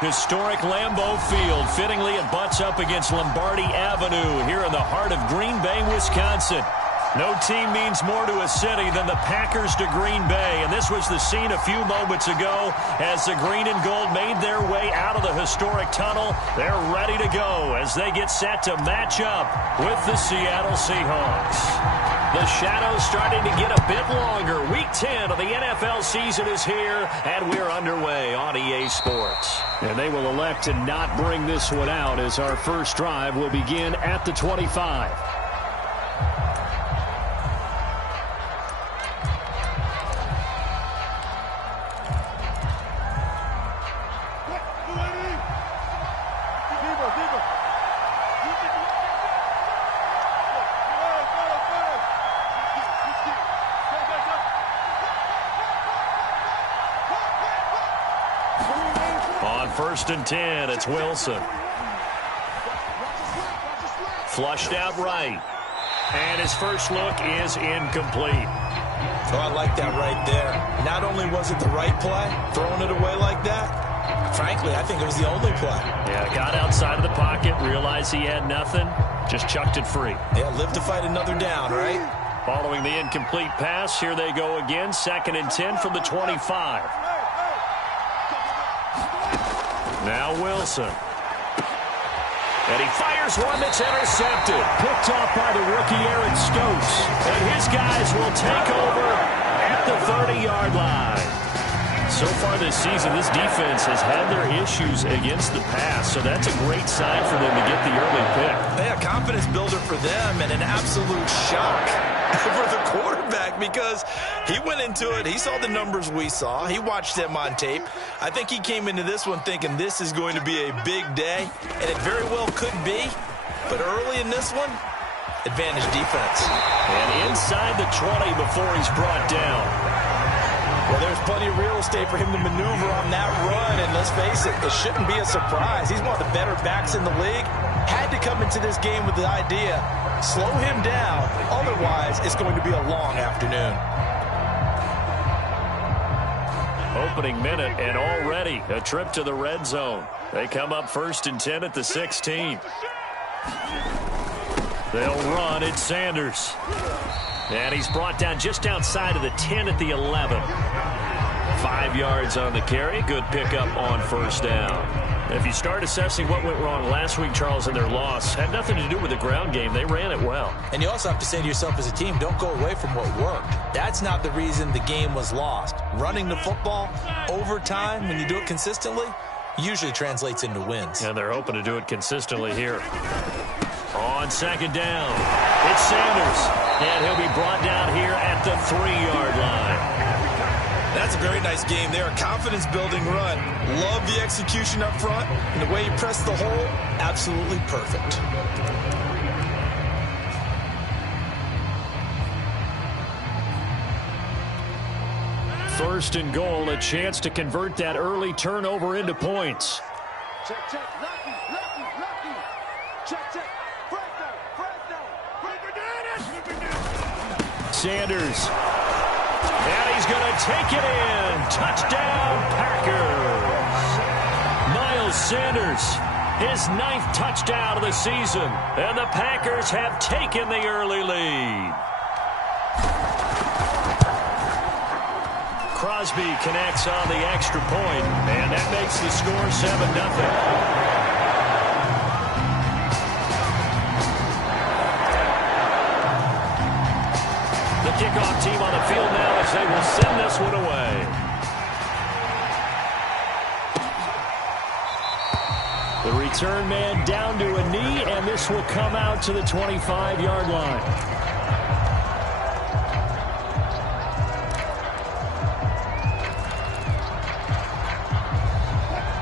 Historic Lambeau Field. Fittingly, it butts up against Lombardi Avenue here in the heart of Green Bay, Wisconsin. No team means more to a city than the Packers to Green Bay, and this was the scene a few moments ago as the green and gold made their way out of the historic tunnel. They're ready to go as they get set to match up with the Seattle Seahawks. The shadow's starting to get a bit longer. Week 10 of the NFL season is here, and we're underway on EA Sports. And they will elect to not bring this one out as our first drive will begin at the 25. First and 10, it's Wilson. Flushed out right. And his first look is incomplete. Oh, I like that right there. Not only was it the right play, throwing it away like that, frankly, I think it was the only play. Yeah, got outside of the pocket, realized he had nothing, just chucked it free. Yeah, live to fight another down, right? Following the incomplete pass, here they go again, 2nd and 10 from the 25. Now Wilson. And he fires one that's intercepted. Picked off by the rookie Eric Stokes. And his guys will take over at the 30-yard line. So far this season, this defense has had their issues against the pass, so that's a great sign for them to get the early pick. Yeah, confidence builder for them and an absolute shock for the quarterback because he went into it. He saw the numbers we saw. He watched them on tape. I think he came into this one thinking this is going to be a big day, and it very well could be. But early in this one, advantage defense. And inside the 20 before he's brought down. Well, there's plenty of real estate for him to maneuver on that run, and let's face it, it shouldn't be a surprise. He's one of the better backs in the league. Had to come into this game with the idea, slow him down, otherwise it's going to be a long afternoon. Opening minute, and already a trip to the red zone. They come up 1st and 10 at the 16. They'll run. It's Sanders. And he's brought down just outside of the 10 at the 11. 5 yards on the carry. Good pickup on first down. If you start assessing what went wrong last week, Charles, in their loss, had nothing to do with the ground game. They ran it well. And you also have to say to yourself as a team, don't go away from what worked. That's not the reason the game was lost. Running the football over time, when you do it consistently, usually translates into wins. And they're hoping to do it consistently here. On 2nd down, it's Sanders. And he'll be brought down here at the 3-yard line. That's a very nice game there. A confidence-building run. Love the execution up front. And the way he pressed the hole, absolutely perfect. First and goal, a chance to convert that early turnover into points. Check, check, lucky, lucky, lucky. Check, check, Fresno. Sanders. And he's going to take it in. Touchdown, Packers. Miles Sanders, his 9th touchdown of the season. And the Packers have taken the early lead. Crosby connects on the extra point, and that makes the score 7-0. Kickoff team on the field now as they will send this one away. The return man down to a knee, and this will come out to the 25-yard line.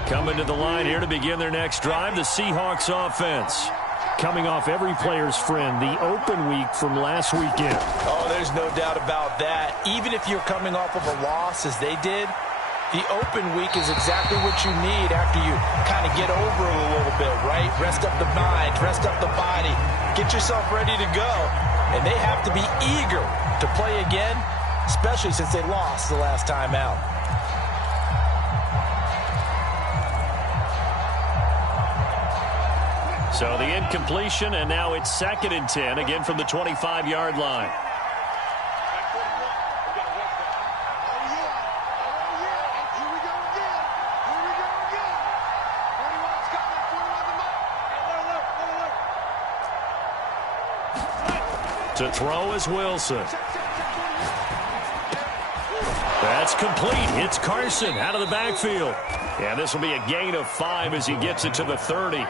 Coming to the line here to begin their next drive, the Seahawks offense. Coming off every player's friend, the open week from last weekend. Oh, there's no doubt about that. Even if you're coming off of a loss as they did, the open week is exactly what you need after you kind of get over it a little bit, right? Rest up the mind, rest up the body, get yourself ready to go. And they have to be eager to play again, especially since they lost the last time out. So the incompletion, and now it's 2nd and 10, again from the 25-yard line. To throw is Wilson. That's complete. It's Carson out of the backfield. And this will be a gain of 5 as he gets it to the 30.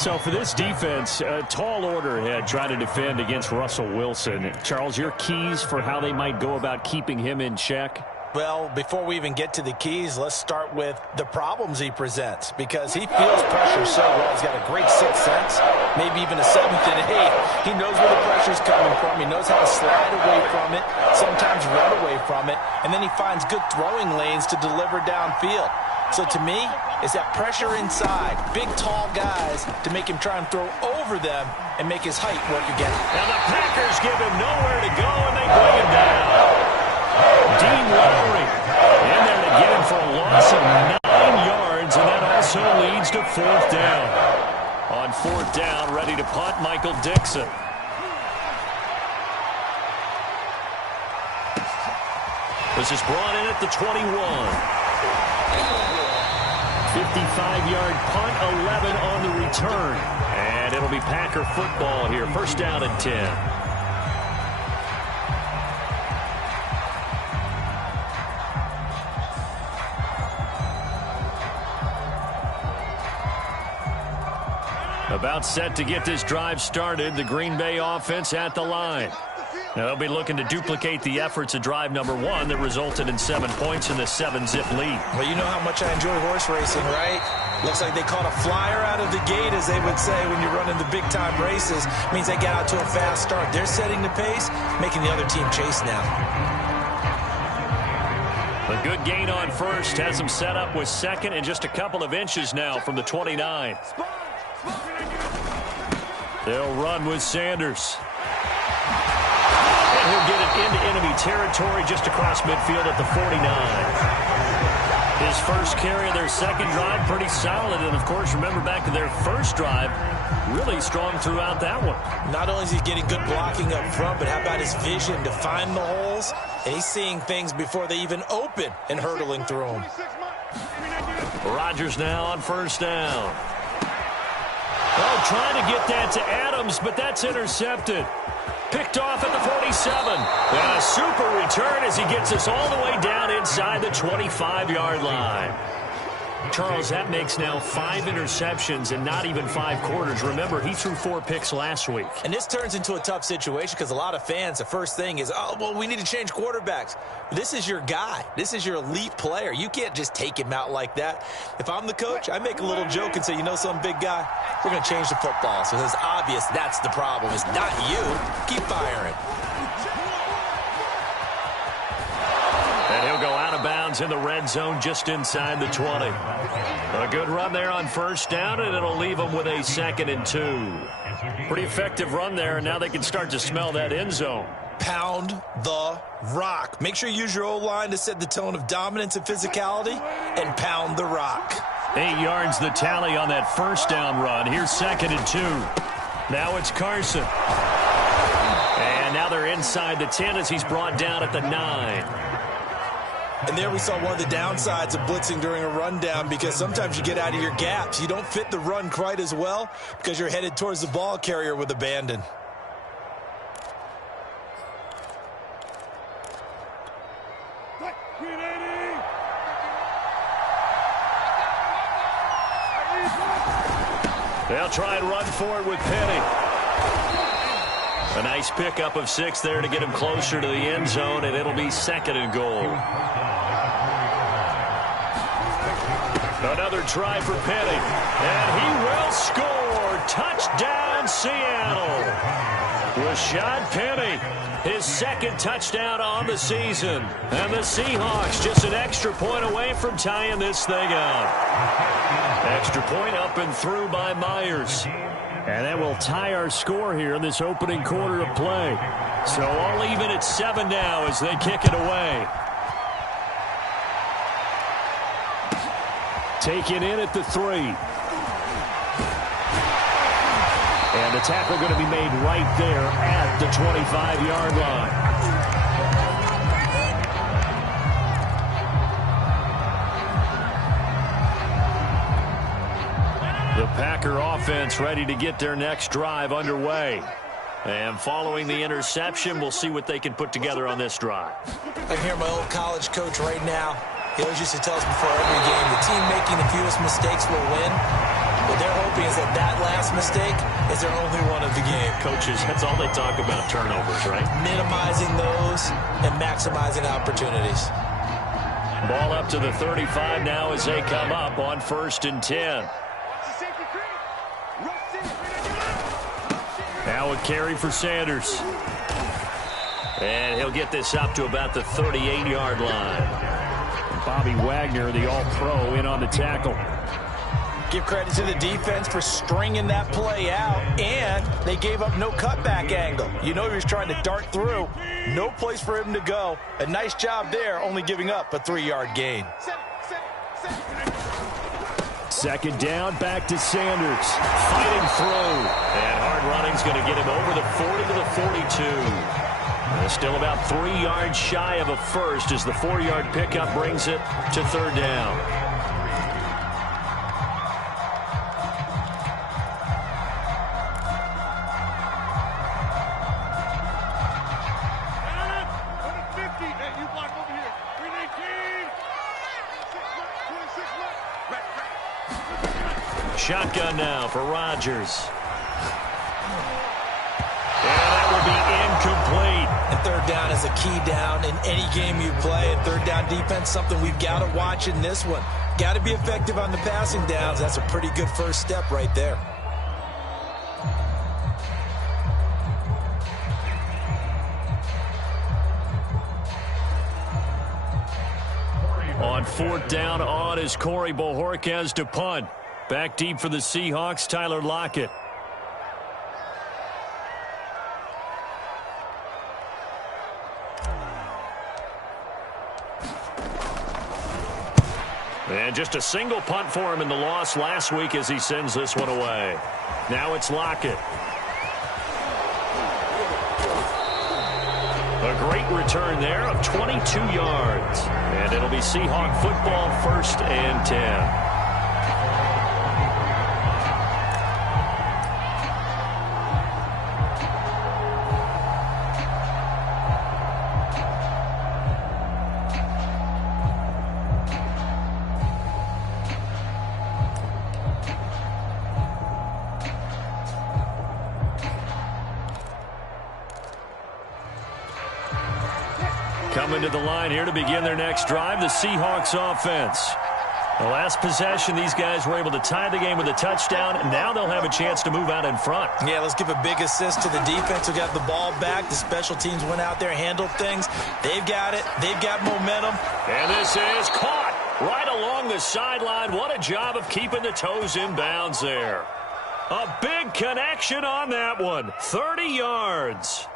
So for this defense, a tall order ahead trying to defend against Russell Wilson. Charles, your keys for how they might go about keeping him in check? Well, before we even get to the keys, let's start with the problems he presents, because he feels pressure so well. He's got a great sixth sense, maybe even a seventh and eighth. He knows where the pressure's coming from. He knows how to slide away from it, sometimes run away from it, and then he finds good throwing lanes to deliver downfield. So to me, it's that pressure inside, big, tall guys to make him try and throw over them and make his height work again. Now the Packers give him nowhere to go, and they bring him down. Dean Lowry in there to get him for a loss of 9 yards, and that also leads to 4th down. On 4th down, ready to punt, Michael Dixon. This is brought in at the 21. 55-yard punt, 11 on the return. And it'll be Packer football here. 1st down and 10. About set to get this drive started, the Green Bay offense at the line. Now they'll be looking to duplicate the efforts of drive number 1 that resulted in 7 points in the 7-zip lead. Well, you know how much I enjoy horse racing, right? Looks like they caught a flyer out of the gate, as they would say when you're running the big-time races. Means they get out to a fast start. They're setting the pace, making the other team chase now. A good gain on 1st has them set up with 2nd and just a couple of inches now from the 29. They'll run with Sanders. And he'll get it into enemy territory just across midfield at the 49. His first carry of their 2nd drive, pretty solid. And, of course, remember back to their 1st drive, really strong throughout that one. Not only is he getting good blocking up front, but how about his vision to find the holes? And he's seeing things before they even open and hurdling through them. Rodgers now on 1st down. Oh, trying to get that to Adams, but that's intercepted. Picked off at the 47. And a super return as he gets us all the way down inside the 25-yard line. Charles, that makes now 5 interceptions and not even 5 quarters. Remember, he threw 4 picks last week. And this turns into a tough situation because a lot of fans, the first thing is, oh, well, we need to change quarterbacks. This is your guy. This is your elite player. You can't just take him out like that. If I'm the coach, I make a little joke and say, you know, some big guy, we're going to change the football. So it's obvious that's the problem. It's not you. Keep firing. And he'll go out of bounds in the red zone just inside the 20. A good run there on 1st down, and it'll leave them with a 2nd and 2. Pretty effective run there, and now they can start to smell that end zone. Pound the rock. Make sure you use your O-line to set the tone of dominance and physicality, and pound the rock. 8 yards the tally on that 1st down run. Here's 2nd and 2. Now it's Carson. And now they're inside the 10 as he's brought down at the 9. And there we saw one of the downsides of blitzing during a rundown, because sometimes you get out of your gaps. You don't fit the run quite as well because you're headed towards the ball carrier with abandon. They'll try and run for it with Penny. A nice pickup of 6 there to get him closer to the end zone, and it'll be 2nd and goal. Another try for Penny, and he will score. Touchdown, Seattle. Rashad Penny, his 2nd touchdown on the season. And the Seahawks just an extra point away from tying this thing up. Extra point up and through by Myers. And that will tie our score here in this opening quarter of play. So all even at 7 now as they kick it away. Taken in at the 3. And the tackle going to be made right there at the 25-yard line. The Packer offense ready to get their next drive underway. And following the interception, we'll see what they can put together on this drive. I can hear my old college coach right now. He always used to tell us before every game, the team making the fewest mistakes will win. What they're hoping is that last mistake is their only one of the game. Coaches, that's all they talk about, turnovers, right? Minimizing those and maximizing opportunities. Ball up to the 35 now as they come up on 1st and 10. Now a carry for Sanders. And he'll get this up to about the 38-yard line. Bobby Wagner, the all-pro, in on the tackle. Give credit to the defense for stringing that play out, and they gave up no cutback angle. You know he was trying to dart through. No place for him to go. A nice job there, only giving up a 3-yard gain. 2nd down, back to Sanders. Fighting through. And hard running's going to get him over the 40 to the 42. Still about 3 yards shy of a first as the 4-yard pickup brings it to 3rd down. Shotgun now for Rodgers. And that will be incomplete. And 3rd down is a key down in any game you play. And 3rd down defense, something we've got to watch in this one. Got to be effective on the passing downs. That's a pretty good first step right there. On 4th down, on is Corey Bojorquez to punt. Back deep for the Seahawks, Tyler Lockett. And just a single punt for him in the loss last week as he sends this one away. Now it's Lockett. A great return there of 22 yards. And it'll be Seahawk football, 1st and 10. Coming to the line here to begin their next drive, the Seahawks offense. The last possession, these guys were able to tie the game with a touchdown, and now they'll have a chance to move out in front. Yeah, let's give a big assist to the defense who got the ball back. The special teams went out there, handled things. They've got it. They've got momentum. And this is caught right along the sideline. What a job of keeping the toes in bounds there. A big connection on that one. 30 yards.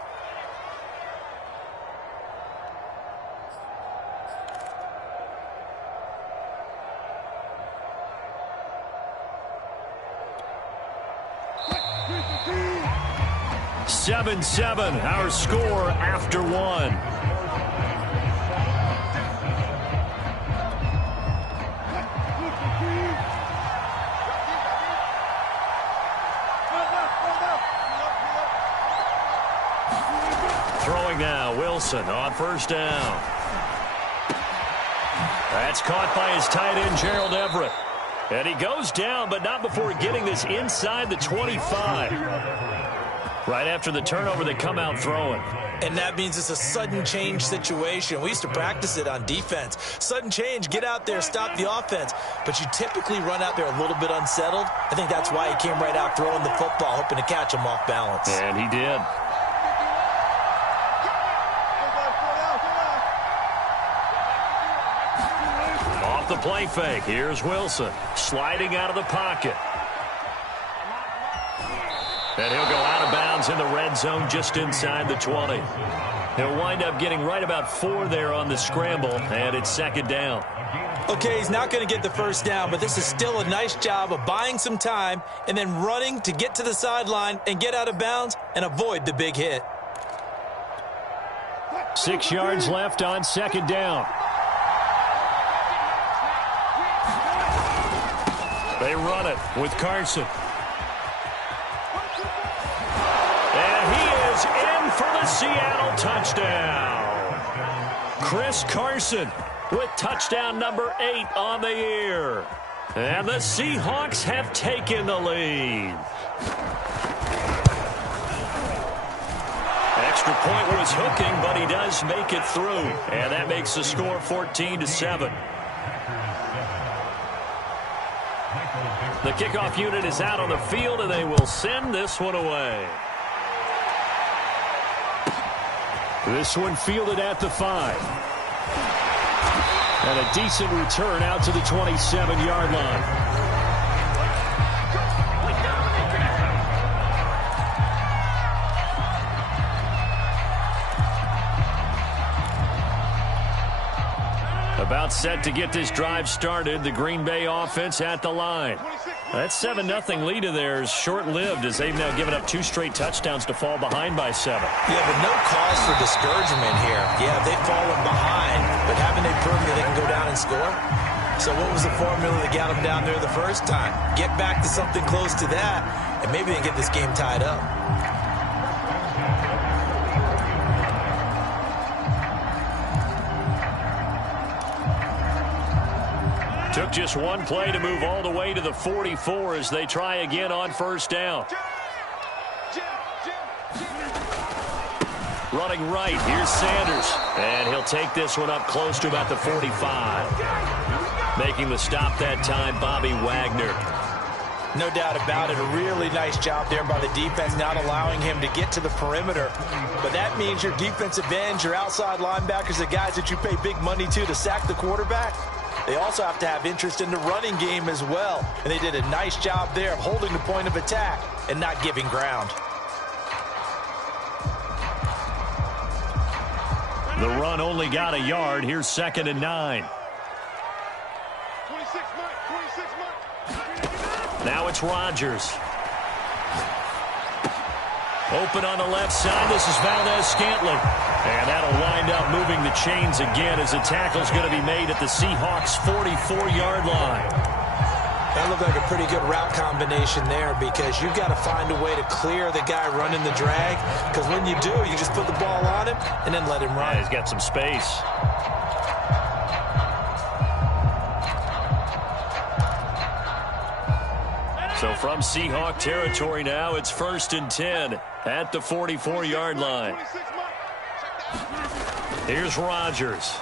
Seven, our score after one. Throwing now, Wilson on 1st down. That's caught by his tight end, Gerald Everett. And he goes down, but not before getting this inside the 25. Right after the turnover, they come out throwing. And that means it's a sudden change situation. We used to practice it on defense. Sudden change, get out there, stop the offense. But you typically run out there a little bit unsettled. I think that's why he came right out throwing the football, hoping to catch him off balance. And he did. Off the play fake, here's Wilson, sliding out of the pocket. And he'll go out of bounds in the red zone just inside the 20. He'll wind up getting right about 4 there on the scramble, and it's 2nd down. Okay, he's not going to get the first down, but this is still a nice job of buying some time and then running to get to the sideline and get out of bounds and avoid the big hit. 6 yards left on second down. They run it with Carson. And he is in for the Seattle touchdown. Chris Carson with touchdown number 8 on the year. And the Seahawks have taken the lead. Extra point was hooking, but he does make it through. And that makes the score 14-7. The kickoff unit is out on the field, and they will send this one away. This one fielded at the 5. And a decent return out to the 27-yard line. About set to get this drive started. The Green Bay offense at the line. That 7-0 lead of theirs short-lived as they've now given up 2 straight touchdowns to fall behind by 7. Yeah, but no cause for discouragement here. Yeah, they've fallen behind, but haven't they proven that they can go down and score? So what was the formula that got them down there the first time? Get back to something close to that, and maybe they can get this game tied up. Took just one play to move all the way to the 44 as they try again on first down. Running right, here's Sanders. And he'll take this one up close to about the 45. Making the stop that time, Bobby Wagner. No doubt about it. A really nice job there by the defense, not allowing him to get to the perimeter. But that means your defensive ends, your outside linebackers, the guys that you pay big money to sack the quarterback, they also have to have interest in the running game as well. And they did a nice job there of holding the point of attack and not giving ground. The run only got a yard. Here's 2nd and 9. Now it's Rodgers. Open on the left side. This is Valdez-Scantling. And that'll wind up moving the chains again as the tackle's going to be made at the Seahawks' 44-yard line. That looked like a pretty good route combination there because you've got to find a way to clear the guy running the drag, because when you do, you just put the ball on him and then let him run. Yeah, he's got some space. So from Seahawk territory now, it's 1st and 10 at the 44-yard line. Here's Rodgers.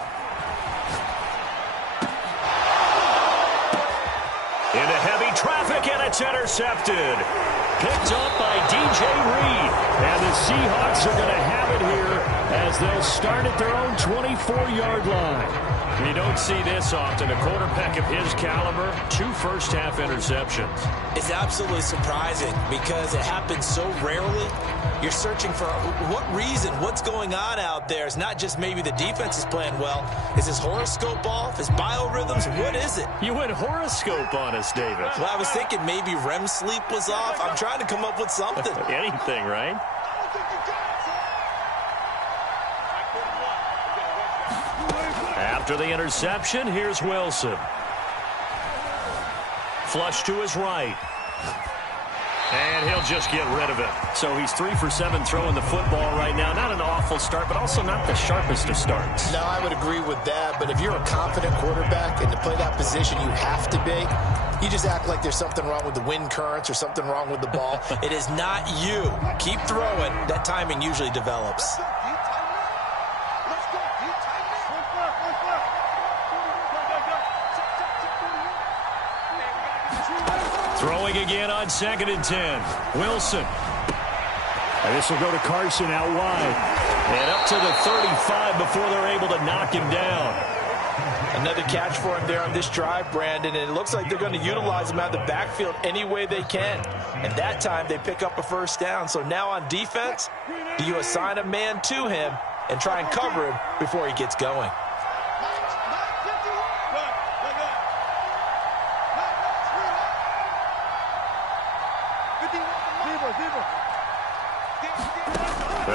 Into heavy traffic, and it's intercepted. Picked up by DJ Reed. And the Seahawks are going to have it here as they'll start at their own 24-yard line. You don't see this often. A quarterback of his caliber, 2 first-half interceptions. It's absolutely surprising because it happens so rarely. You're searching for what reason, what's going on out there. It's not just maybe the defense is playing well. Is his horoscope off? His biorhythms? What is it? You went horoscope on us, David. Well, I was thinking maybe REM sleep was off. I'm trying to come up with something. Anything, right? After the interception, here's Wilson. Flush to his right. And he'll just get rid of it. So he's 3 for 7 throwing the football right now. Not an awful start, but also not the sharpest of starts. No, I would agree with that. But if you're a confident quarterback and to play that position you have to be, you just act like there's something wrong with the wind currents or something wrong with the ball. It is not you. Keep throwing. That timing usually develops. Throwing again on 2nd and 10. Wilson. And this will go to Carson out wide. And up to the 35 before they're able to knock him down. Another catch for him there on this drive, Brandon, and it looks like they're going to utilize him out of the backfield any way they can. And that time they pick up a first down. So now on defense, do you assign a man to him and try and cover him before he gets going?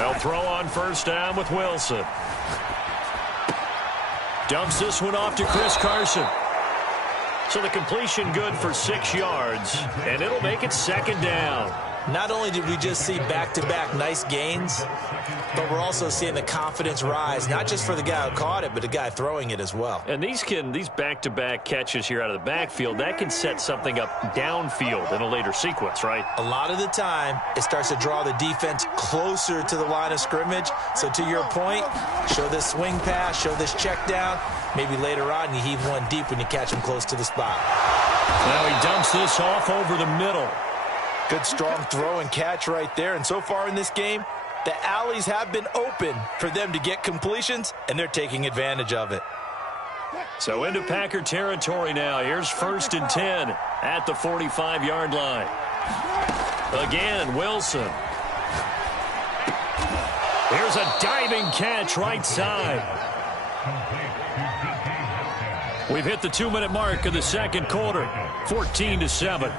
They'll throw on first down with Wilson. Dumps this one off to Chris Carson. So the completion good for 6 yards, and it'll make it second down. Not only did we just see back-to-back nice gains, but we're also seeing the confidence rise, not just for the guy who caught it, but the guy throwing it as well. And these back-to-back catches here out of the backfield, that can set something up downfield in a later sequence, right? A lot of the time, it starts to draw the defense closer to the line of scrimmage. So to your point, show this swing pass, show this check down. Maybe later on you heave one deep when you catch him close to the spot. Now he dumps this off over the middle. Good strong throw and catch right there. And so far in this game, the alleys have been open for them to get completions, and they're taking advantage of it. So into Packer territory now. Here's 1st and 10 at the 45-yard line. Again, Wilson. Here's a diving catch right side. We've hit the 2-minute mark of the second quarter, 14-7.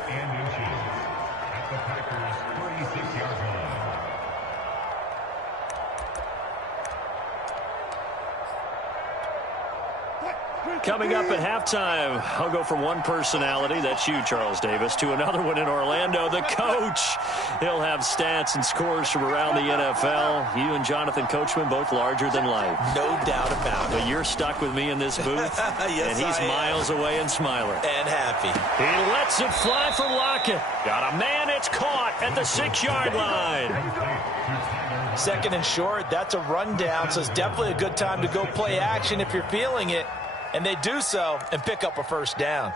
Coming up at halftime, I'll go from one personality, that's you, Charles Davis, to another one in Orlando, the coach. He'll have stats and scores from around the NFL. You and Jonathan Coachman, both larger than life. No doubt about it. But you're stuck with me in this booth, yes, and he's miles away and smiling. And happy. He lets it fly for Lockett. Got a man, it's caught at the 6-yard line. 2nd and short, that's a rundown, so it's definitely a good time to go play action if you're feeling it. And they do so and pick up a first down.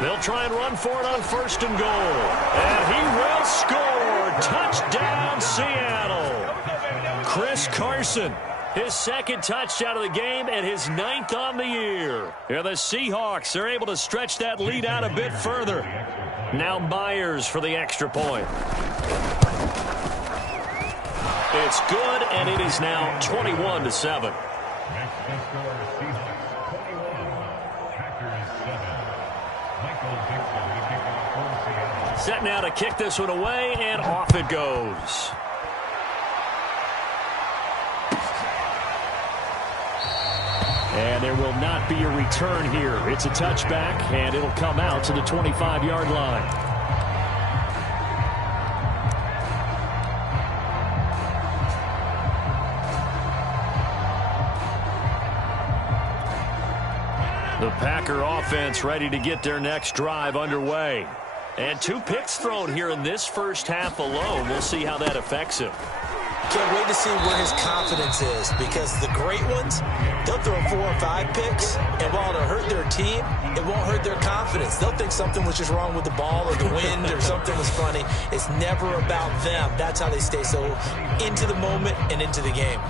They'll try and run for it on 1st and goal. And he will score. Touchdown, Seattle. Chris Carson. His 2nd touchdown of the game and his 9th on the year. Yeah, the Seahawks are able to stretch that lead out a bit further. Now Myers for the extra point. It's good, and it is now 21-7. Set now to kick this one away, and off it goes. And there will not be a return here. It's a touchback, and it'll come out to the 25-yard line. The Packer offense ready to get their next drive underway. And 2 picks thrown here in this first half alone. We'll see how that affects him. Can't wait to see where his confidence is, because the great ones, they'll throw 4 or 5 picks, and while it'll hurt their team, it won't hurt their confidence. They'll think something was just wrong with the ball or the wind or something was funny. It's never about them. That's how they stay so into the moment and into the game.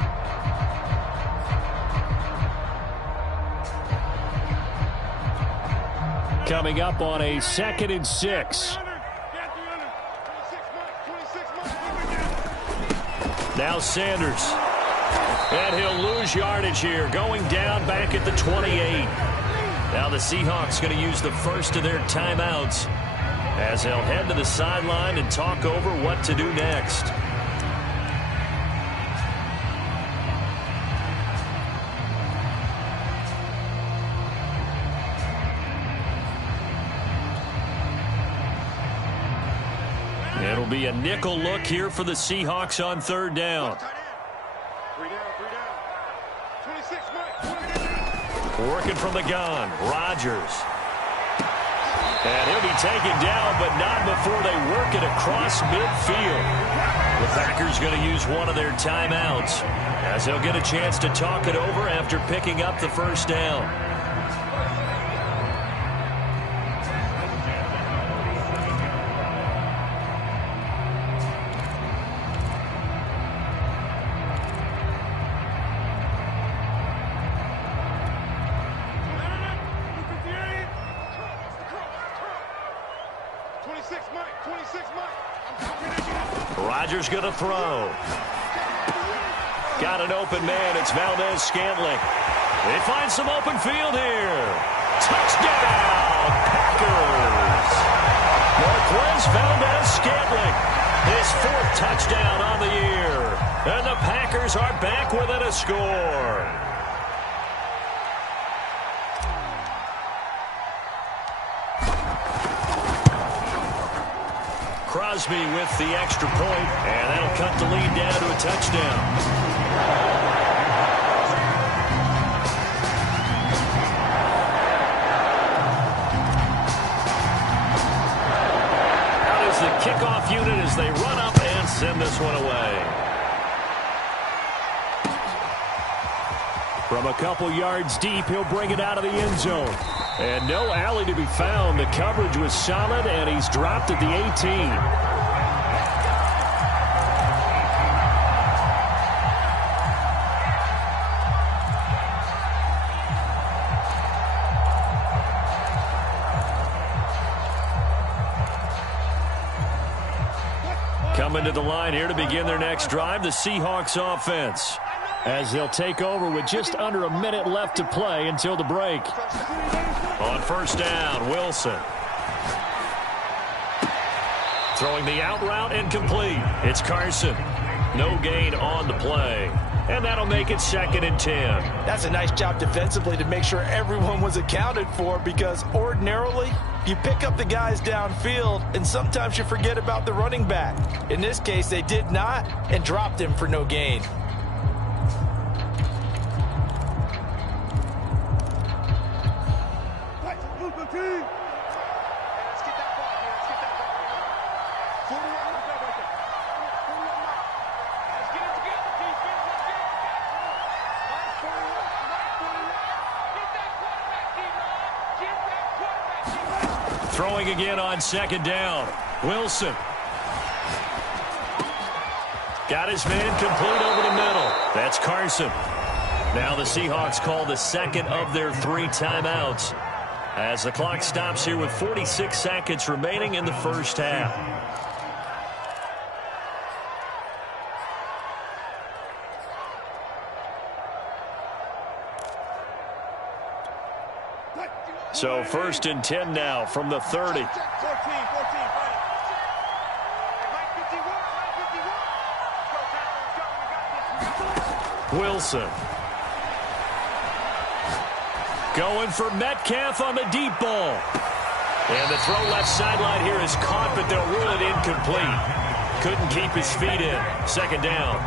Coming up on a 2nd and 6. Now Sanders. And he'll lose yardage here, going down back at the 28. Now the Seahawks going to use the first of their timeouts as they'll head to the sideline and talk over what to do next. It'll be a nickel look here for the Seahawks on 3rd down. 3 down. 26, Mike. Working from the gun, Rodgers. And he'll be taken down, but not before they work it across midfield. The Packers going to use one of their timeouts as they'll get a chance to talk it over after picking up the first down. Rodgers going to throw. Got an open man. It's Valdez-Scantling. They find some open field here. Touchdown, Packers. Marquez Valdez-Scantling, his 4th touchdown on the year. And the Packers are back within a score. Crosby with the extra point, and that'll cut the lead down to a touchdown. Out is the kickoff unit as they run up and send this one away. From a couple yards deep, he'll bring it out of the end zone. And no alley to be found. The coverage was solid, and he's dropped at the 18. Coming to the line here to begin their next drive, the Seahawks offense, as they'll take over with just under a minute left to play until the break. On first down, Wilson. Throwing the out route incomplete. It's Carson. No gain on the play. And that'll make it 2nd and 10. That's a nice job defensively to make sure everyone was accounted for, because ordinarily you pick up the guys downfield and sometimes you forget about the running back. In this case, they did not and dropped him for no gain. Throwing again on 2nd down. Wilson. Got his man complete over the middle. That's Carson. Now the Seahawks call the 2nd of their 3 timeouts as the clock stops here with 46 seconds remaining in the first half. So 1st and 10 now from the 30. Wilson. Going for Metcalf on the deep ball. And the throw left sideline here is caught, but they'll rule it incomplete. Couldn't keep his feet in. 2nd down.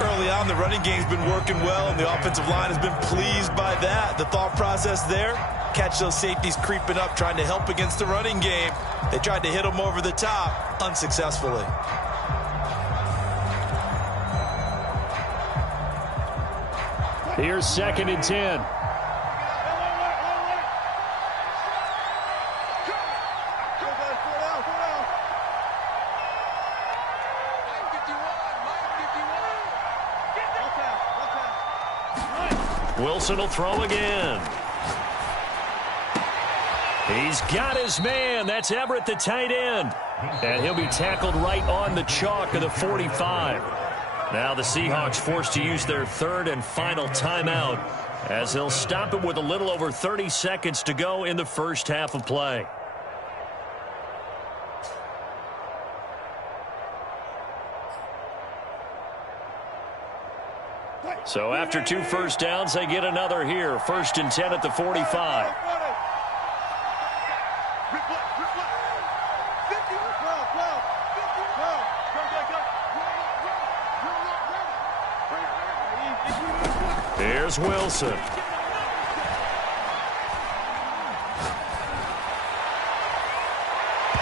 Early on, the running game's been working well, and the offensive line has been pleased by that. The thought process there, catch those safeties creeping up, trying to help against the running game. They tried to hit them over the top, unsuccessfully. Here's 2nd and 10. Wilson will throw again. He's got his man. That's Everett, the tight end. And he'll be tackled right on the chalk of the 45. Now the Seahawks forced to use their 3rd and final timeout, as they'll stop it with a little over 30 seconds to go in the first half of play. So after 2 first downs, they get another here. 1st and 10 at the 45. Here's Wilson.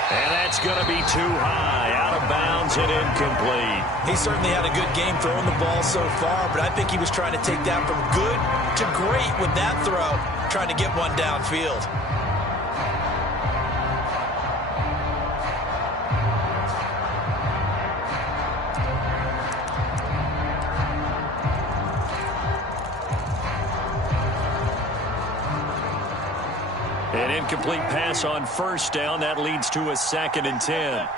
And that's going to be too high, out of bounds and incomplete. He certainly had a good game throwing the ball so far, but I think he was trying to take that from good to great with that throw, trying to get one downfield. An incomplete pass on first down. That leads to a 2nd and 10.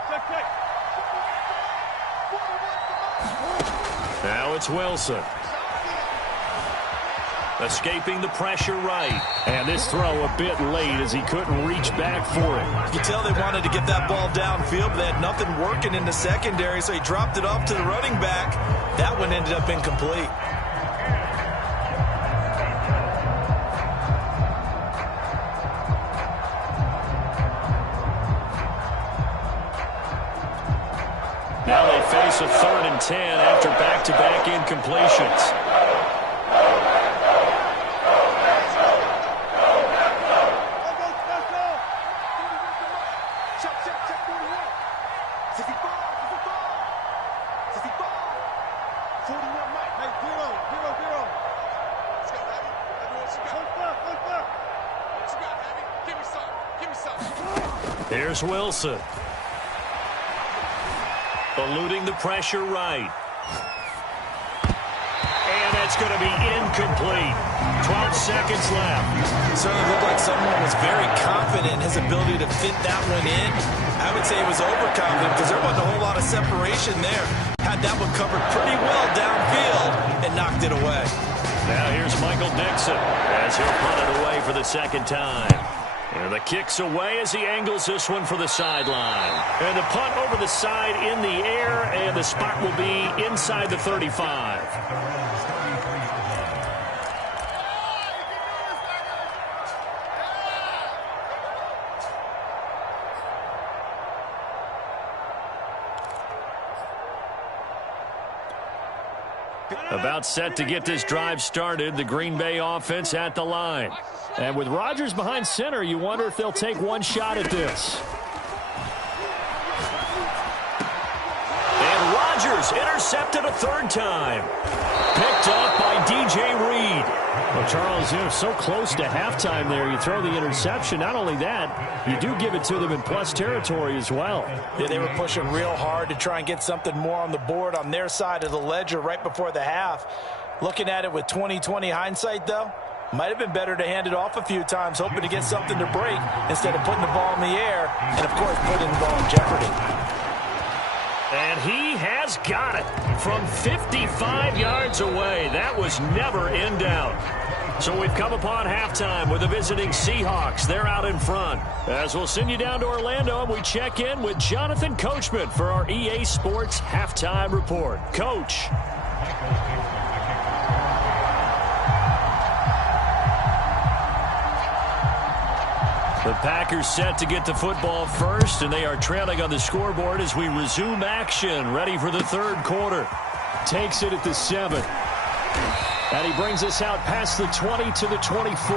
Now it's Wilson. Escaping the pressure right. And this throw a bit late as he couldn't reach back for it. You can tell they wanted to get that ball downfield, but they had nothing working in the secondary, so he dropped it off to the running back. That one ended up incomplete. Now they face a 3rd and 10 after back-to-back incompletions. Here's Wilson. Eluding the pressure right. And that's going to be incomplete. 12 seconds left. Certainly looked like someone was very confident in his ability to fit that one in. I would say he was overconfident because there wasn't a whole lot of separation there. Had that one covered pretty well downfield and knocked it away. Now here's Michael Dixon as he'll punt it away for the second time. And the kick's away as he angles this one for the sideline. And the punt over the side in the air, and the spot will be inside the 35. About set to get this drive started, the Green Bay offense at the line. And with Rodgers behind center, you wonder if they'll take one shot at this. And Rodgers intercepted a 3rd time. Picked up by DJ Reed. Well, Charles, you're so close to halftime there. You throw the interception. Not only that, you do give it to them in plus territory as well. Yeah, they were pushing real hard to try and get something more on the board on their side of the ledger right before the half. Looking at it with 20/20 hindsight, though, might have been better to hand it off a few times, hoping to get something to break instead of putting the ball in the air and, of course, putting the ball in jeopardy. And he has got it from 55 yards away. That was never in doubt. So we've come upon halftime with the visiting Seahawks. They're out in front. As we'll send you down to Orlando, and we check in with Jonathan Coachman for our EA Sports Halftime Report. Coach. The Packers set to get the football first, and they are trailing on the scoreboard as we resume action, ready for the 3rd quarter. Takes it at the 7. And he brings us out past the 20 to the 24.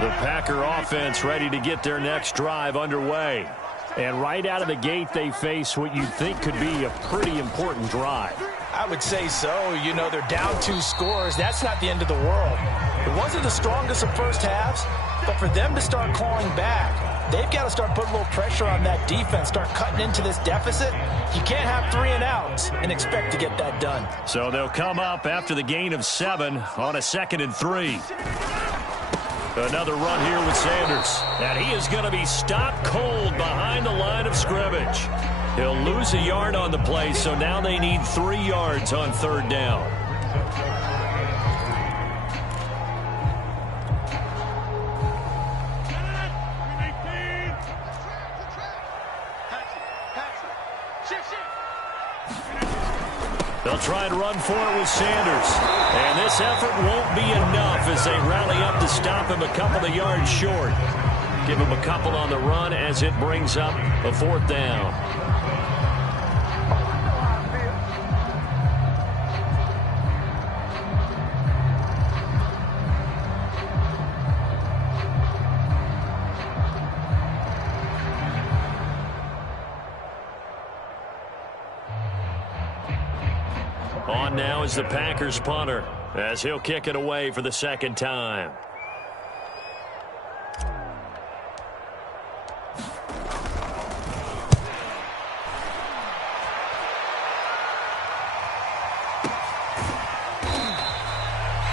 The Packer offense ready to get their next drive underway. And right out of the gate, they face what you'd think could be a pretty important drive. I would say so. You know, they're down 2 scores. That's not the end of the world. It wasn't the strongest of first halves, but for them to start clawing back, they've got to start putting a little pressure on that defense, start cutting into this deficit. You can't have 3 and outs and expect to get that done. So they'll come up after the gain of 7 on a 2nd and 3. Another run here with Sanders. And he is going to be stopped cold behind the line of scrimmage. He'll lose a yard on the play, so now they need 3 yards on 3rd down. They'll try and run for it with Sanders. And this effort won't be enough as they rally up to stop him a couple of yards short. Give him a couple on the run as it brings up a 4th down. On now is the Packers punter as he'll kick it away for the 2nd time.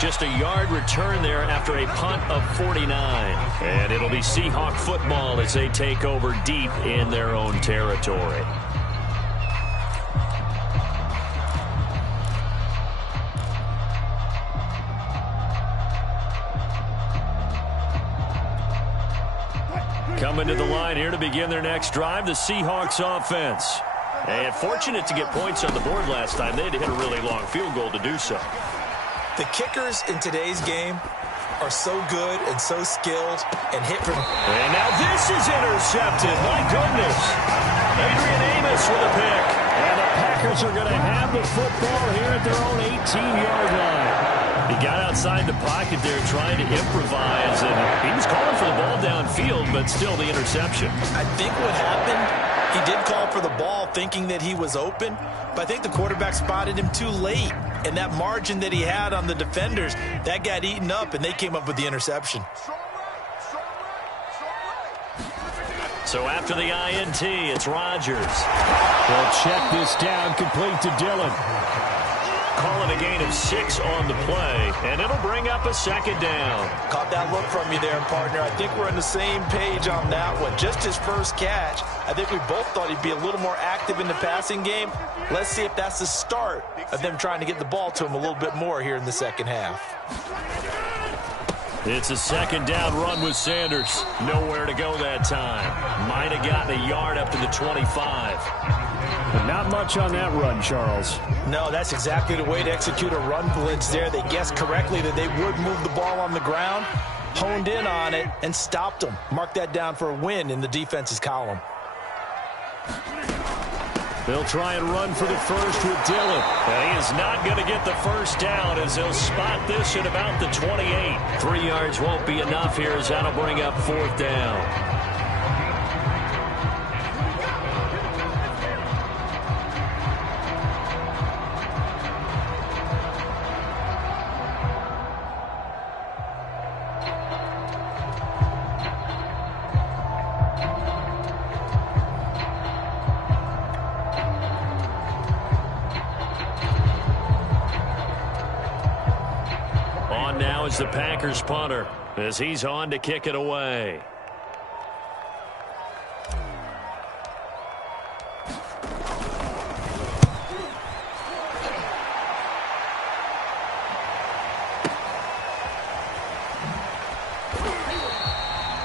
Just a yard return there after a punt of 49. And it'll be Seahawk football as they take over deep in their own territory. Coming to the line here to begin their next drive, the Seahawks offense. And fortunate to get points on the board last time. They had to hit a really long field goal to do so. The kickers in today's game are so good and so skilled and hit from... And now this is intercepted. My goodness. Adrian Amos with a pick. And the Packers are going to have the football here at their own 18-yard line. He got outside the pocket there trying to improvise, and he was calling for the ball downfield, but still the interception. I think what happened, he did call for the ball thinking that he was open, but I think the quarterback spotted him too late. And that margin that he had on the defenders, that got eaten up, and they came up with the interception. So after the INT, it's Rodgers. They'll check this down, complete to Dillon. Calling a gain of 6 on the play, and it'll bring up a second down. Caught that look from you there, partner. I think we're on the same page on that one. Just his first catch. I think we both thought he'd be a little more active in the passing game. Let's see if that's the start of them trying to get the ball to him a little bit more here in the second half. It's a second down run with Sanders. Nowhere to go that time. Might have gotten a yard up to the 25. But not much on that run, Charles. No, that's exactly the way to execute a run blitz there. They guessed correctly that they would move the ball on the ground, honed in on it, and stopped them. Mark that down for a win in the defense's column. They'll try and run for the first with Dillon. And he is not going to get the first down as they'll spot this at about the 28. 3 yards won't be enough here as that'll bring up 4th down. Now is the Packers punter as he's on to kick it away.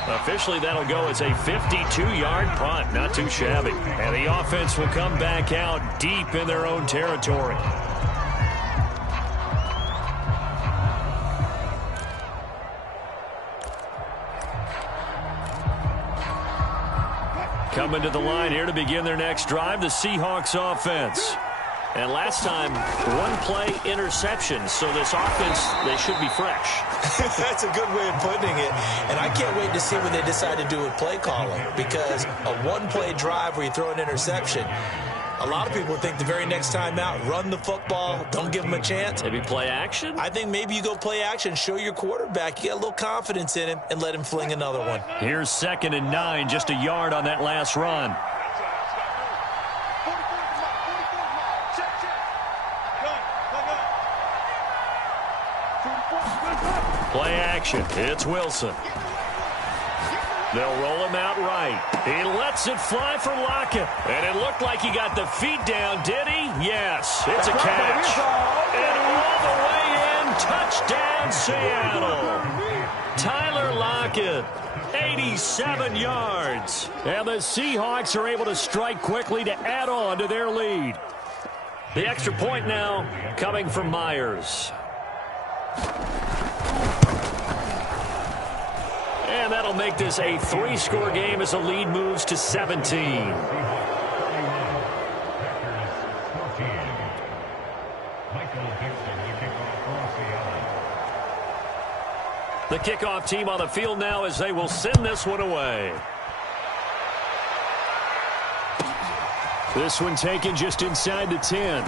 Officially, that'll go as a 52-yard punt. Not too shabby. And the offense will come back out deep in their own territory. Coming to the line here to begin their next drive, the Seahawks offense. And last time, 1-play interception. So this offense, they should be fresh. That's a good way of putting it. And I can't wait to see what they decide to do with play calling. Because a 1-play drive where you throw an interception, a lot of people think the very next time out, run the football, don't give them a chance. Maybe play action? I think maybe you go play action, show your quarterback, you get a little confidence in him, and let him fling another one. Here's 2nd and 9, just a yard on that last run. Play action. It's Wilson. They'll roll him out right. He lets it fly for Lockett. And it looked like he got the feet down, did he? Yes. It's a catch. And all the way in. Touchdown, Seattle. Tyler Lockett, 87 yards. And the Seahawks are able to strike quickly to add on to their lead. The extra point now coming from Myers. And that'll make this a 3-score game as the lead moves to 17. The kickoff team on the field now as they will send this one away. This one taken just inside the 10.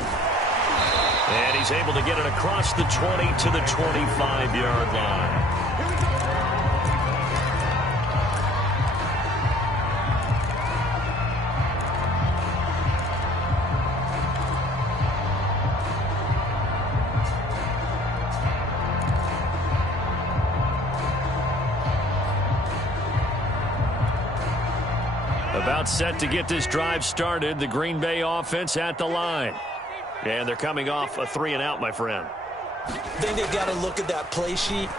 And he's able to get it across the 20 to the 25-yard line. About set to get this drive started. The Green Bay offense at the line. And they're coming off a 3-and-out, my friend. I think they've got to look at that play sheet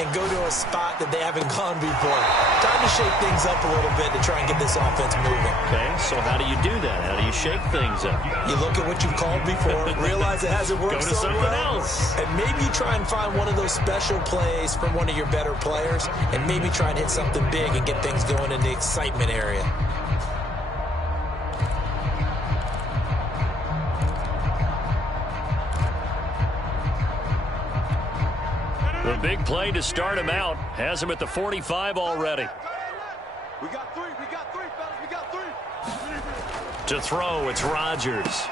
and go to a spot that they haven't gone before. Time to shake things up a little bit to try and get this offense moving. Okay, so how do you do that? How do you shake things up? You look at what you've called before, realize it hasn't worked Go to so something well, else. and maybe you try and find one of those special plays from one of your better players, and maybe try and hit something big and get things going in the excitement area. The big play to start him out has him at the 45 already. We got three, fellas, we got three. To throw, it's Rodgers.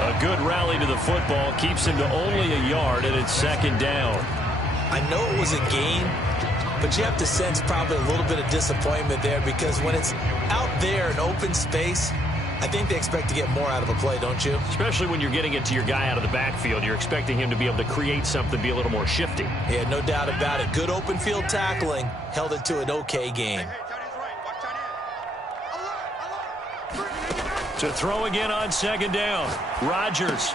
A good rally to the football keeps him to only a yard, and it's second down. I know it was a gain, but you have to sense probably a little bit of disappointment there, because when it's out there in open space, I think they expect to get more out of a play, don't you? Especially when you're getting it to your guy out of the backfield. You're expecting him to be able to create something, be a little more shifty. Yeah, no doubt about it. Good open field tackling held it to an okay game. To throw again on second down. Rodgers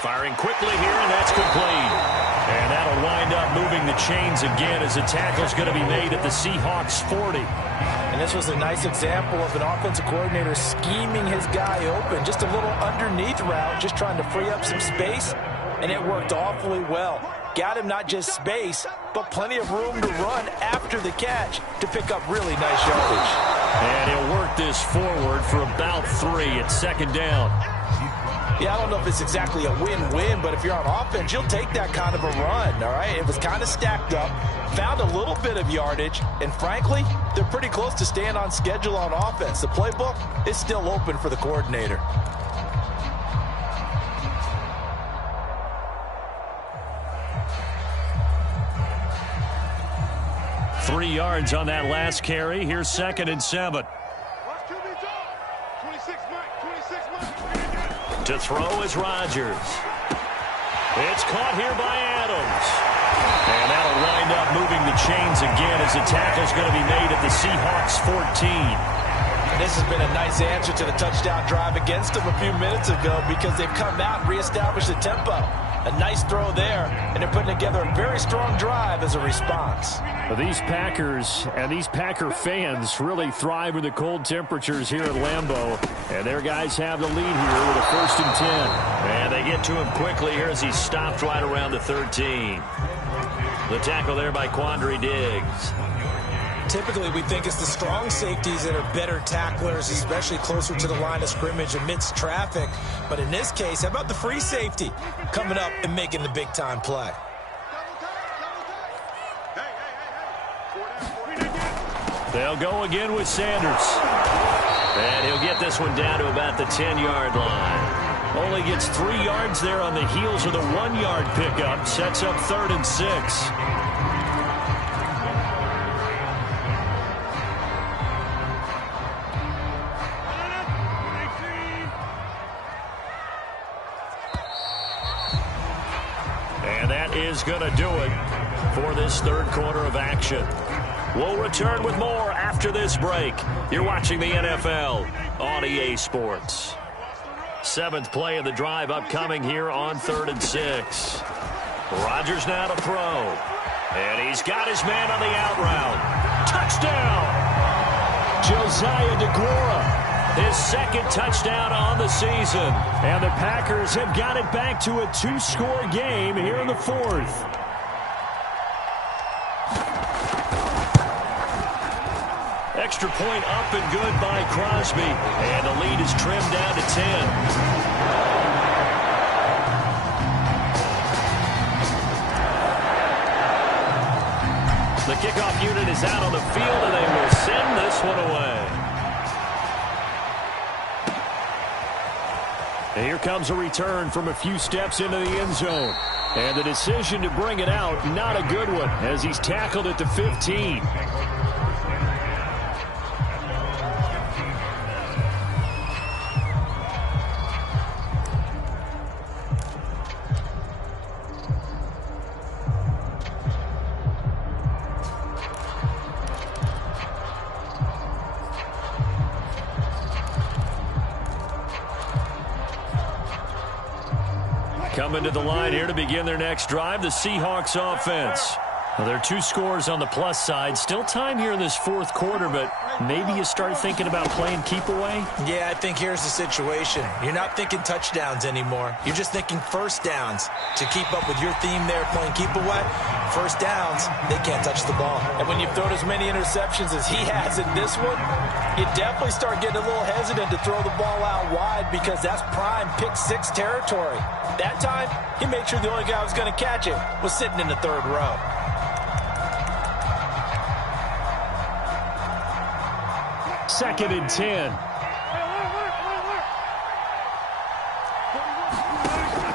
firing quickly here, and that's complete. And that'll wind up moving the chains again as the tackle's going to be made at the Seahawks 40. And this was a nice example of an offensive coordinator scheming his guy open. Just a little underneath route, just trying to free up some space, and it worked awfully well. Got him not just space, but plenty of room to run after the catch to pick up really nice yardage. And he'll work this forward for about 3 at second down. Yeah, I don't know if it's exactly a win-win, but if you're on offense, you'll take that kind of a run, all right? It was kind of stacked up, found a little bit of yardage, and frankly, they're pretty close to staying on schedule on offense. The playbook is still open for the coordinator. Three yards on that last carry. Here's 2nd and 7. To throw is Rodgers. It's caught here by Adams. And that'll wind up moving the chains again as the tackle's going to be made at the Seahawks 14. This has been a nice answer to the touchdown drive against them a few minutes ago, because they've come out and reestablished the tempo. A nice throw there, and they're putting together a very strong drive as a response. Well, these Packers and these Packer fans really thrive in the cold temperatures here at Lambeau. And their guys have the lead here with a 1st and 10. And they get to him quickly here as he's stopped right around the 13. The tackle there by Quandre Diggs. Typically, we think it's the strong safeties that are better tacklers, especially closer to the line of scrimmage amidst traffic. But in this case, how about the free safety coming up and making the big-time play? They'll go again with Sanders. And he'll get this one down to about the 10-yard line. Only gets 3 yards there on the heels of the 1-yard pickup. Sets up 3rd and 6. And that is going to do it for this 3rd quarter of action. We'll return with more after this break. You're watching the NFL on EA Sports. 7th play of the drive upcoming here on 3rd and 6. Rodgers now to throw. And he's got his man on the out route. Touchdown! Josiah DeGuara. His 2nd touchdown on the season. And the Packers have got it back to a 2-score game here in the 4th. Extra point up and good by Crosby. And the lead is trimmed down to 10. The kickoff unit is out on the field, and they will send this one away. And here comes a return from a few steps into the end zone. And the decision to bring it out, not a good one, as he's tackled at the 15. Coming to the line here to begin their next drive, the Seahawks offense. Well, there are 2 scores on the plus side. Still time here in this fourth quarter, but maybe you start thinking about playing keep away? Yeah, I think here's the situation. You're not thinking touchdowns anymore. You're just thinking first downs. To keep up with your theme there playing keep away, first downs, they can't touch the ball. And when you've thrown as many interceptions as he has in this one, you definitely start getting a little hesitant to throw the ball out wide because that's prime pick 6 territory. That time, he made sure the only guy who was going to catch it was sitting in the 3rd row. Second and 10.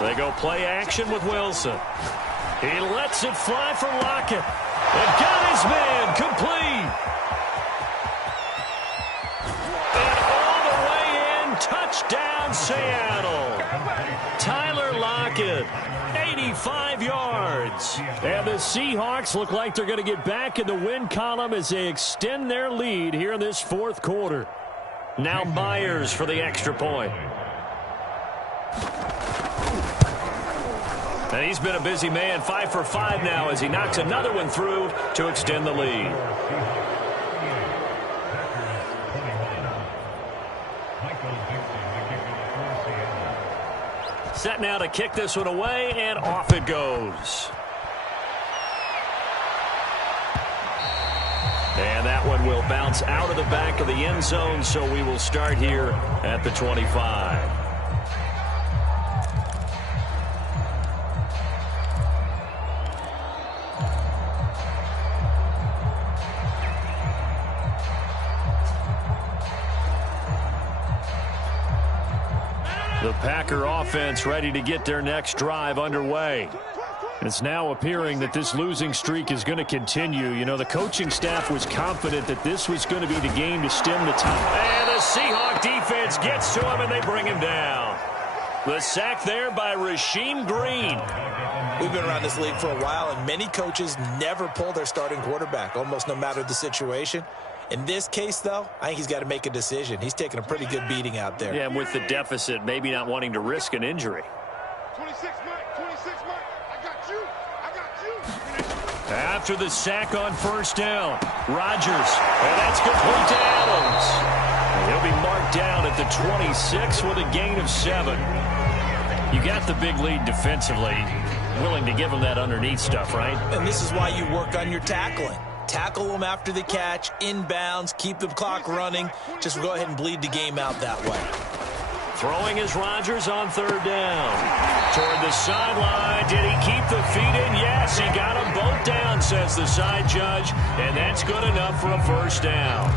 They go play action with Wilson. He lets it fly for Lockett. And got his man complete. And all the way in, touchdown Seattle. Tyler Lockett, 85 yards. And the Seahawks look like they're going to get back in the win column as they extend their lead here in this fourth quarter. Now Myers for the extra point. And he's been a busy man, 5 for 5 now as he knocks another one through to extend the lead. Set now to kick this one away, and off it goes. And that one will bounce out of the back of the end zone, so we will start here at the 25. The Packer offense ready to get their next drive underway. It's now appearing that this losing streak is going to continue. You know, the coaching staff was confident that this was going to be the game to stem the tide. And the Seahawk defense gets to him, and they bring him down. The sack there by Rasheem Green. We've been around this league for a while, and many coaches never pull their starting quarterback, almost no matter the situation. In this case, though, I think he's got to make a decision. He's taking a pretty good beating out there. Yeah, and with the deficit, maybe not wanting to risk an injury. 26, Mike. 26, Mike. I got you. I got you. After the sack on first down, Rodgers. And that's complete to Adams. And he'll be marked down at the 26 with a gain of 7. You got the big lead defensively. Willing to give him that underneath stuff, right? And this is why you work on your tackling. Tackle them after the catch, inbounds, keep the clock running. Just go ahead and bleed the game out that way. Throwing is Rodgers on third down. Toward the sideline. Did he keep the feet in? Yes, he got them both down, says the side judge. And that's good enough for a first down.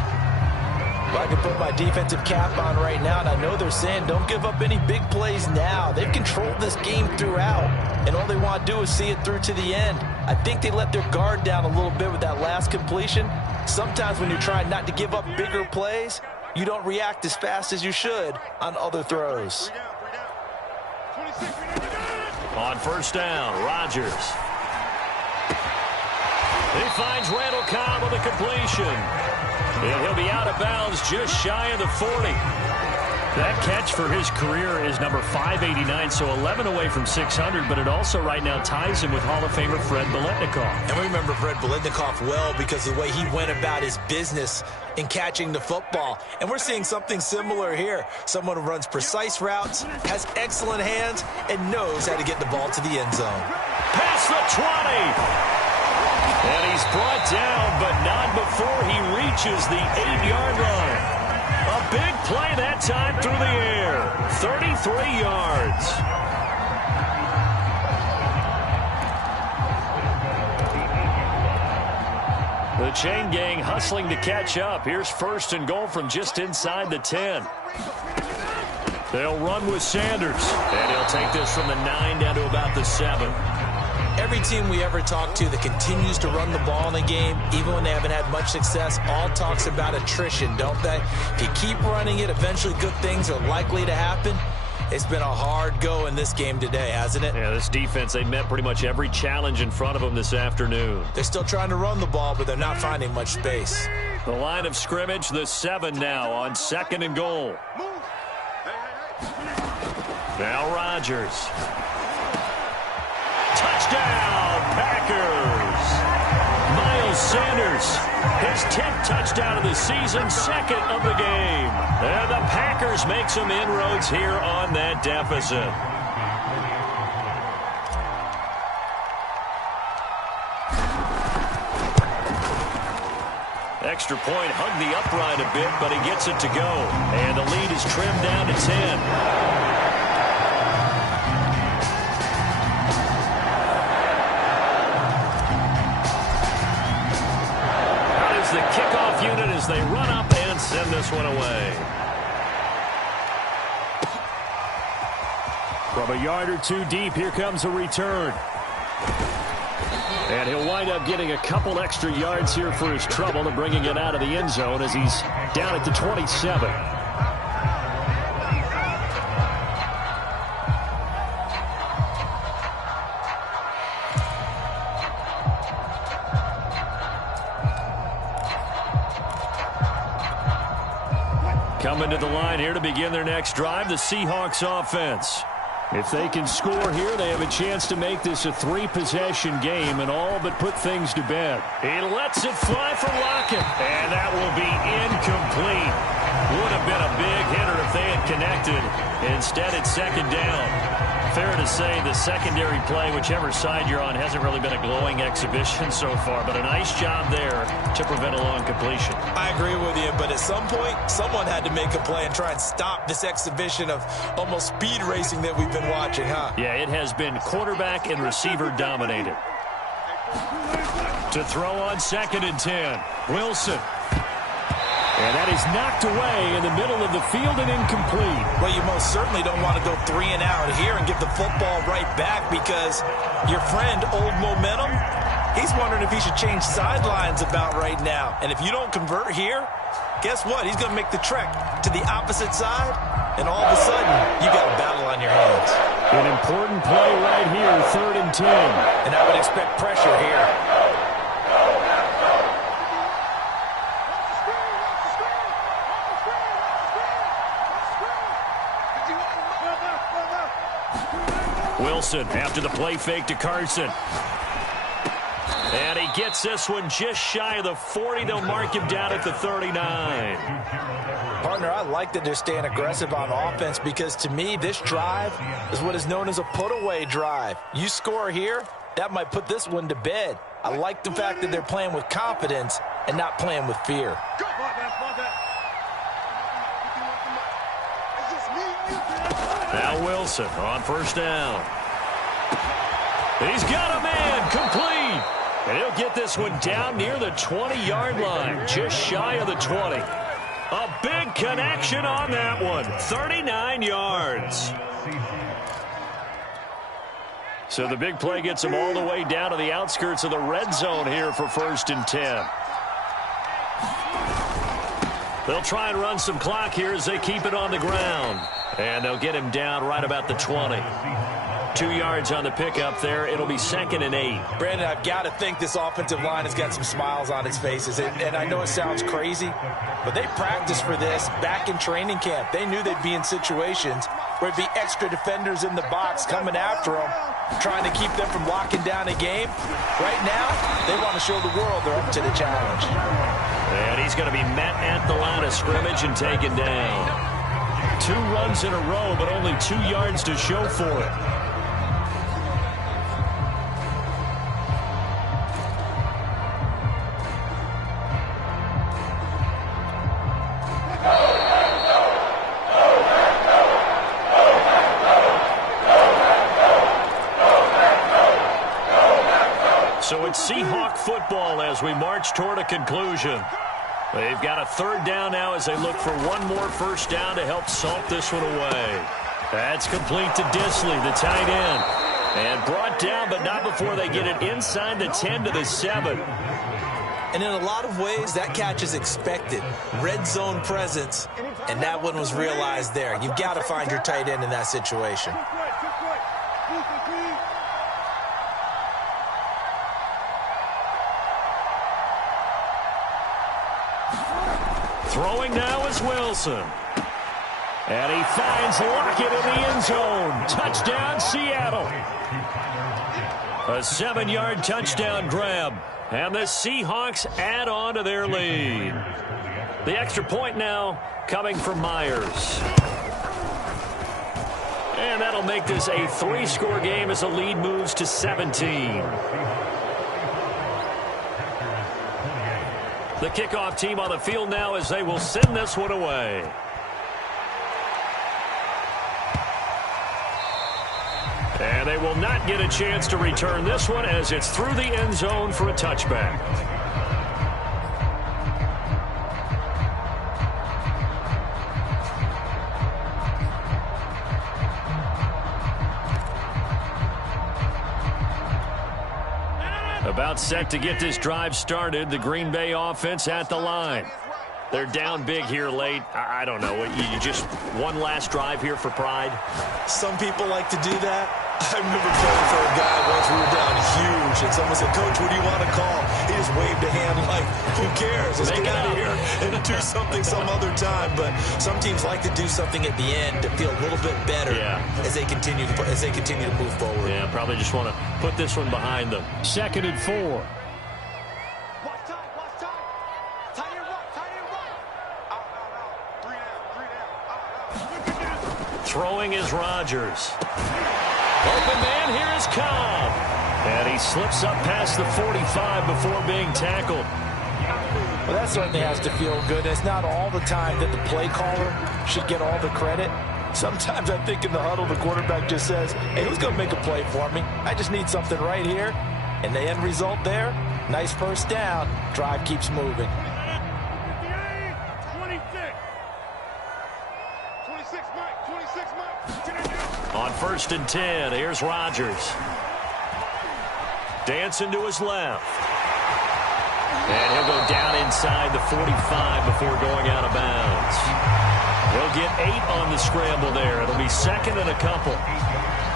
Well, I can put my defensive cap on right now, and I know they're saying don't give up any big plays now. They've controlled this game throughout, and all they want to do is see it through to the end. I think they let their guard down a little bit with that last completion. Sometimes when you're trying not to give up bigger plays, you don't react as fast as you should on other throws. On first down, Rodgers. He finds Randall Cobb with a completion. And he'll be out of bounds just shy of the 40. That catch for his career is number 589, so 11 away from 600, but it also right now ties him with Hall of Famer Fred Biletnikoff. And we remember Fred Biletnikoff well because of the way he went about his business in catching the football. And we're seeing something similar here. Someone who runs precise routes, has excellent hands, and knows how to get the ball to the end zone. Past the 20. And he's brought down, but not before he reaches the 8-yard line. A big play that time through the air. 33 yards. The chain gang hustling to catch up. Here's first and goal from just inside the 10. They'll run with Sanders. And he'll take this from the 9 down to about the 7. Every team we ever talk to that continues to run the ball in a game, even when they haven't had much success, all talks about attrition, don't they? If you keep running it, eventually good things are likely to happen. It's been a hard go in this game today, hasn't it? Yeah, this defense, they met pretty much every challenge in front of them this afternoon. They're still trying to run the ball, but they're not finding much space. The line of scrimmage, the 7 now on second and goal. Now Rodgers. Touchdown, Packers. Miles Sanders, his 10th touchdown of the season, 2nd of the game. And the Packers make some inroads here on that deficit. Extra point hugged the upright a bit, but he gets it to go. And the lead is trimmed down to 10. The kickoff unit as they run up and send this one away. From a yard or two deep, here comes a return. And he'll wind up getting a couple extra yards here for his trouble and bringing it out of the end zone as he's down at the 27. Coming to the line here to begin their next drive, the Seahawks offense. If they can score here, they have a chance to make this a 3-possession game and all but put things to bed. He lets it fly for Lockett, and that will be incomplete. Would have been a big hitter if they had connected. Instead, it's 2nd down. Fair to say the secondary play, whichever side you're on, hasn't really been a glowing exhibition so far, but a nice job there to prevent a long completion. I agree with you, but at some point, someone had to make a play and try and stop this exhibition of almost speed racing that we've been watching, huh? Yeah, it has been quarterback and receiver dominated. To throw on 2nd and 10, Wilson. And that is knocked away in the middle of the field and incomplete. Well, you most certainly don't want to go 3 and out here and give the football right back because your friend, Old Momentum, he's wondering if he should change sidelines about right now. And if you don't convert here, guess what? He's going to make the trek to the opposite side, and all of a sudden, you got a battle on your hands. An important play right here, 3rd and 10. And I would expect pressure here. Wilson after the play fake to Carson. And he gets this one just shy of the 40. They'll mark him down at the 39. Partner, I like that they're staying aggressive on offense because to me, this drive is what is known as a put-away drive. You score here, that might put this one to bed. I like the fact that they're playing with confidence and not playing with fear. Now Wilson on 1st down. He's got a man complete. And he'll get this one down near the 20-yard line, just shy of the 20. A big connection on that one, 39 yards. So the big play gets them all the way down to the outskirts of the red zone here for 1st and 10. They'll try and run some clock here as they keep it on the ground. And they'll get him down right about the 20. 2 yards on the pickup there. It'll be 2nd and 8. Brandon, I've got to think this offensive line has got some smiles on its faces. And I know it sounds crazy, but they practiced for this back in training camp. They knew they'd be in situations where it'd be extra defenders in the box coming after them, trying to keep them from locking down a game. Right now, they want to show the world they're up to the challenge. And he's going to be met at the line of scrimmage and taken down. 2 runs in a row, but only 2 yards to show for it. So it's Seahawk football as we march toward a conclusion. They've got a 3rd down now as they look for one more 1st down to help salt this one away. That's complete to Disley, the tight end. And brought down, but not before they get it inside the 10 to the 7. And in a lot of ways, that catch is expected. Red zone presence, and that one was realized there. You've got to find your tight end in that situation. Throwing now is Wilson. And he finds Lockett in the end zone. Touchdown, Seattle. A 7-yard touchdown grab. And the Seahawks add on to their lead. The extra point now coming from Myers. And that'll make this a 3-score game as the lead moves to 17. The kickoff team on the field now as they will send this one away. And they will not get a chance to return this one as it's through the end zone for a touchback. About set to get this drive started. The Green Bay offense at the line. They're down big here late. I don't know. You just one last drive here for pride? Some people like to do that. I remember playing for a guy once. We were down huge, and someone said, "Coach, what do you want to call?" He just waved a hand like, "Who cares? Let's get out of here and do something some other time." But some teams like to do something at the end to feel a little bit better as they continue to move forward. Yeah, probably just want to put this one behind them. 2nd and 4. Watch time, watch time. Tight end right. Out. 3 down. Throwing is Rodgers. Open man, here is Cobb. And he slips up past the 45 before being tackled. Well, that certainly has to feel good. It's not all the time that the play caller should get all the credit. Sometimes I think in the huddle, the quarterback just says, "Hey, who's going to make a play for me? I just need something right here." And the end result there, nice first down. Drive keeps moving. 26, Mike. 26, Mike. On 1st and 10, here's Rodgers. Dancing to his left. And he'll go down inside the 45 before going out of bounds. He'll get 8 on the scramble there. It'll be 2nd and a couple.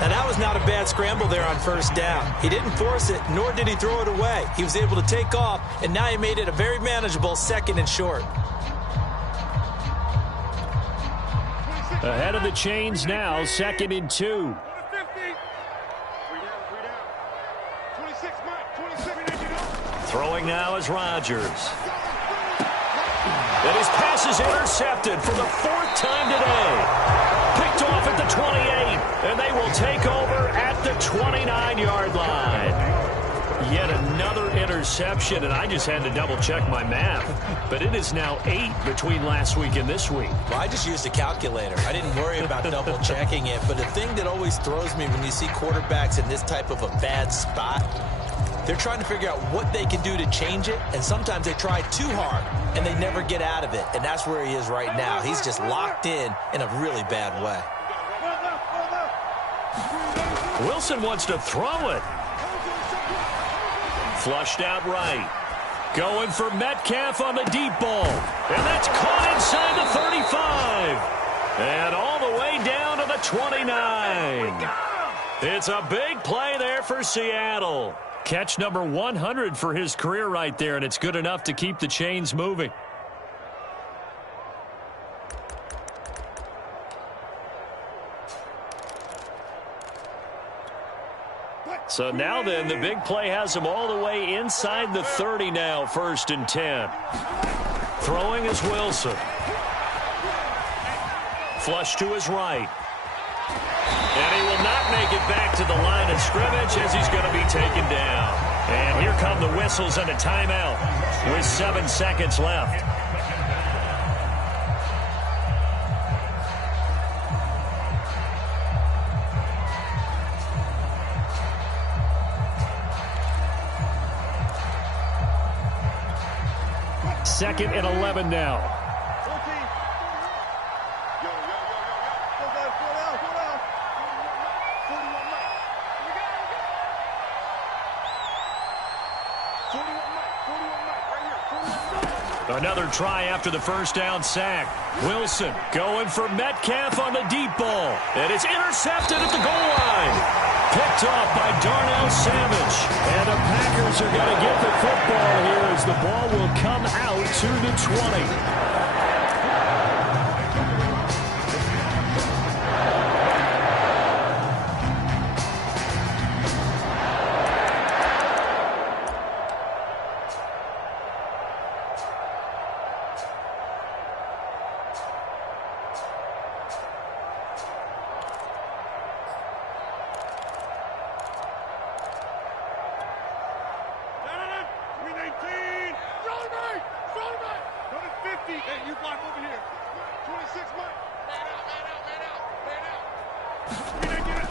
Now, that was not a bad scramble there on first down. He didn't force it, nor did he throw it away. He was able to take off, and now he made it a very manageable 2nd and short. Ahead of the chains now, 2nd and 2. 26, Mike. Throwing now is Rodgers. And his pass is intercepted for the 4th time today. Picked off at the 28, and they will take over at the 29-yard line. Yet another interception, and I just had to double-check my math. But it is now 8 between last week and this week. Well, I just used a calculator. I didn't worry about double-checking it. But the thing that always throws me when you see quarterbacks in this type of a bad spot, they're trying to figure out what they can do to change it, and sometimes they try too hard, and they never get out of it. And that's where he is right now. He's just locked in a really bad way. Wilson wants to throw it. Flushed out right. Going for Metcalf on the deep ball. And that's caught inside the 35. And all the way down to the 29. It's a big play there for Seattle. Catch number 100 for his career right there, and it's good enough to keep the chains moving. So now then, the big play has him all the way inside the 30 now, 1st and 10. Throwing is Wilson. Flush to his right. And he will not make it back to the line of scrimmage as he's going to be taken down. And here come the whistles and a timeout with 7 seconds left. Second and 11 now. 14. Yo. Go down. 41, Mike. 41, Mike. Right here. 41. Another try after the first down sack. Wilson going for Metcalf on the deep ball. And it's intercepted at the goal line. Picked off by Darnell Savage. And the Packers are going to get the football here as the ball will come out to the 20.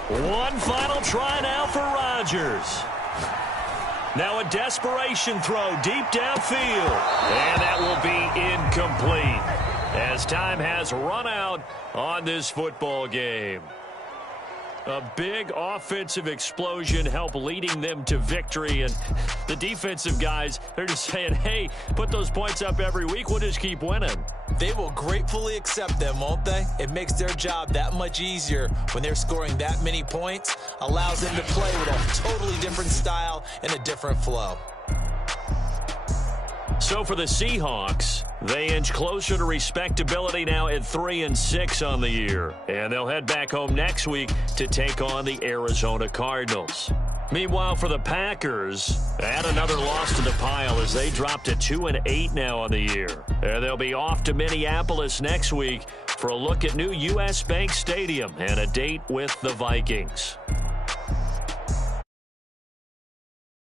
One final try now for Rodgers. Now a desperation throw deep downfield. And that will be incomplete as time has run out on this football game. A big offensive explosion helped leading them to victory. And the defensive guys, they're just saying, hey, put those points up every week. We'll just keep winning. They will gratefully accept them, won't they? It makes their job that much easier when they're scoring that many points. Allows them to play with a totally different style and a different flow. So for the Seahawks, they inch closer to respectability now at 3-6 on the year. And they'll head back home next week to take on the Arizona Cardinals. Meanwhile, for the Packers, add another loss to the pile as they drop to 2-8 now on the year. And they'll be off to Minneapolis next week for a look at new U.S. Bank Stadium and a date with the Vikings.